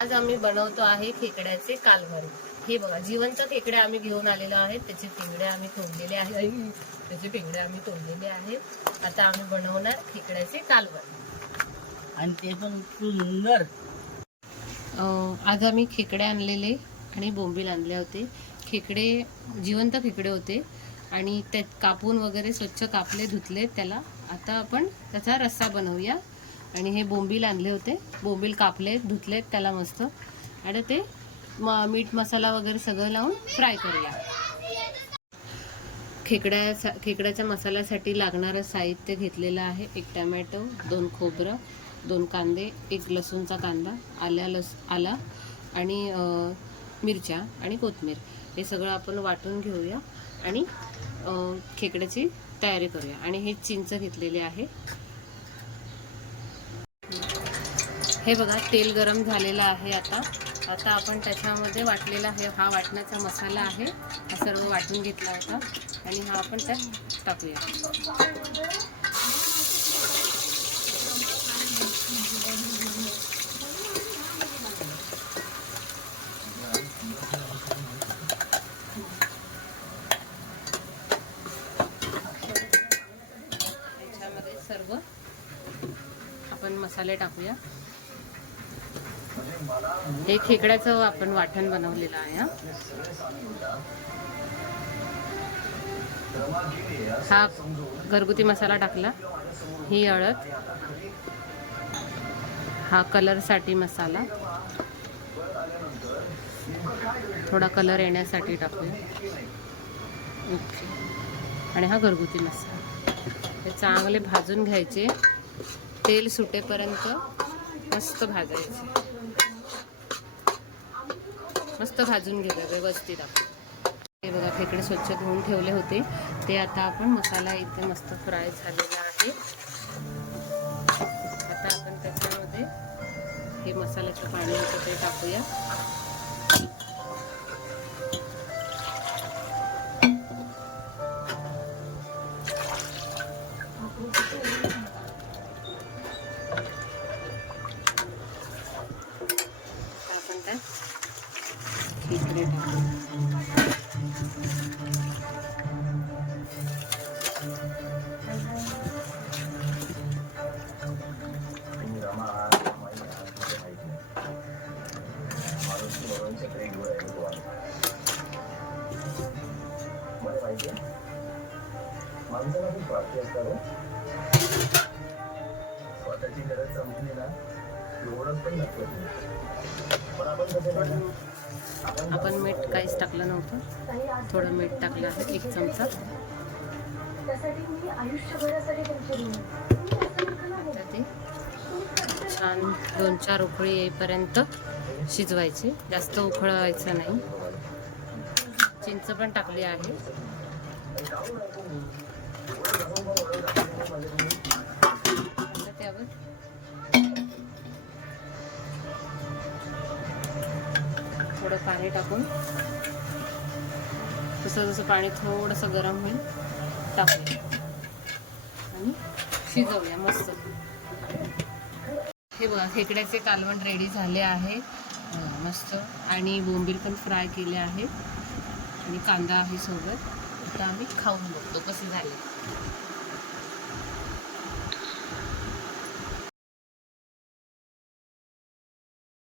आज आम्ही बनवतो आहे खेकड्याचे कालवण। हे बघा, जिवंत खेकडे आम्ही घेऊन आलेलो आहेत। त्याचे पिंगडे आम्ही तोडलेले आहेत। आता आम्ही बनवणार खेकड्याचे कालवण, आणि ते पण सुंदर। आज आम्ही खेकडे आणलेले आणि बोंबील आणले होते। खेकडे जिवंत खेकडे होते आणि ते कापून वगैरे स्वच्छ कापले, धुतले त्याला। आता आपण त्याचा रस्सा बनवूया। आणि हे बोंबील आणले होते, बोंबील कापले, धुतले त्याला मस्त, आणि ते मीठ मसाला वगैरे सगळं लावून फ्राय करूया। खेकड्याच्या मसाल्यासाठी लागणारं साहित्य घेतलेलं आहे। 1 टमॅटो, 2 खोबरं, 2 कांदे, 1 लसूणचा कांदा, आला आणि मिरच्या आणि कोथिंबीर। हे सगळं आपण वाटून घेऊया आणि खेकड्याची तयारी करूया। आणि हे चिंच घेतलेली आहे। हे बघा, तेल गरम झालेलं आहे। आता आपण त्याच्यामध्ये वाटलेला हा वाटण्याचा मसाला आहे, हा सर्व वाटून घेतला होता आणि हा आपण त्यात टाकूया। त्याच्यामध्ये सर्व आपण मसाले टाकूया। हे खेकड्याचं आपण वाटण बनवलेलं आहे। हा घरगुती मसाला टाकला, ही हळद, हा कलरसाठी मसाला, थोडा कलर येण्यासाठी टाकूया, आणि हा घरगुती मसाला। हे चांगले भाजून घ्यायचे, तेल सुटेपर्यंत मस्त भाजायचे, मस्त भाजून घेऊया व्यवस्थित आपण। हे बघा, खेकडे स्वच्छ धुवून ठेवले होते, ते आता आपण मसाला इथे मस्त फ्राय झालेला आहे। आता आपण त्याच्यामध्ये हे मसाल्याचं पाणी होतं ते टाकूया। आपण त्यात खेकडे टाकू। स्वतःची गरज समजली ना, एवढंच पण आपण मीठ काहीच टाकलं नव्हतं, थोडं मीठ टाकलं आहे, 1 चमचा। ते छान 2-4 उकळी येईपर्यंत शिजवायची, जास्त उकळवायचं नाही। चिंच पण टाकली आहे। त्यावर थोडं पाणी टाकून, जसं पाणी थोडंसं गरम होईल टाकूया आणि शिजवूया मस्त। हे बघा, खेकड्याचे कालवण रेडी झाले आहे मस्त, आणि बोंबील पण फ्राय केले आहे आणि कांदा आहे सोबत। आता आम्ही खाऊन बघतो कसे झाले।